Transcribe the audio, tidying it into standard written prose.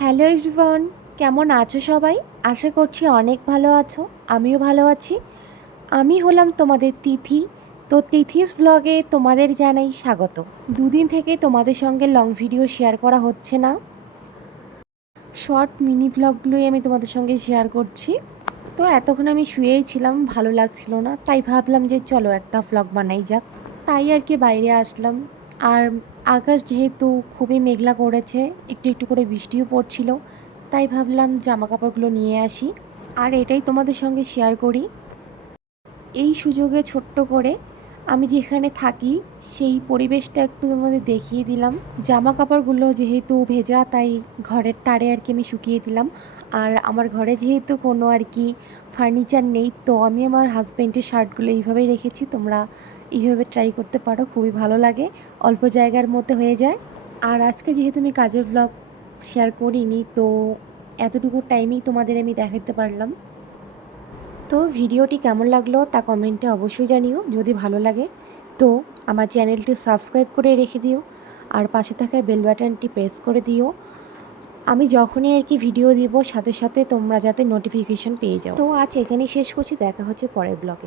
Hello everyone, কেমন আছো সবাই? আশা করছি অনেক ভালো আছো। আমিও ভালো আছি। আমি হলাম তোমাদের তিথি। তো তিথিস ভ্লগে তোমাদের জানাই স্বাগত। দুদিন থেকে তোমাদের সঙ্গে লং ভিডিও শেয়ার করা হচ্ছে না, শর্ট মিনি ভ্লগগুলোই আমি তোমাদের সঙ্গে শেয়ার করছি। তো এতক্ষণ আমি শুয়েই ছিলাম, ভালো লাগছিল না, তাই ভাবলাম যে চলো একটা ভ্লগ বানাই যাক। তাই আর কি বাইরে আসলাম। আর আকাশ যেহেতু খুবই মেঘলা করেছে, একটু একটু করে বৃষ্টিও পড়ছিল, তাই ভাবলাম জামা কাপড়গুলো নিয়ে আসি আর এটাই তোমাদের সঙ্গে শেয়ার করি। এই সুযোগে ছোট্ট করে আমি যেখানে থাকি সেই পরিবেশটা একটু তোমাদের দেখিয়ে দিলাম। জামা কাপড়গুলো যেহেতু ভেজা, তাই ঘরের তারে আর কি আমি শুকিয়ে দিলাম। আর আমার ঘরে যেহেতু কোনো আর কি ফার্নিচার নেই, তো আমি আমার হাজব্যান্ডের শার্টগুলো এইভাবেই রেখেছি। তোমরা এইভাবে ট্রাই করতে পারো, খুবই ভালো লাগে, অল্প জায়গার মধ্যে হয়ে যায়। আর আজকে যেহেতু আমি কাজের ব্লগ শেয়ার করিনি, তো এতটুকু টাইমেই তোমাদের আমি দেখাতে পারলাম। তো ভিডিওটি কেমন লাগলো তা কমেন্টে অবশ্যই জানিও। যদি ভালো লাগে তো আমার চ্যানেলটি সাবস্ক্রাইব করে রেখে দিও আর পাশে থাকা বেল বাটনটি প্রেস করে দিও। আমি যখনই আর কি ভিডিও দিব সাথে সাথে তোমরা যাতে নোটিফিকেশন পেয়ে যাও। তো আজ এখানেই শেষ করছি, দেখা হচ্ছে পরের ব্লগে।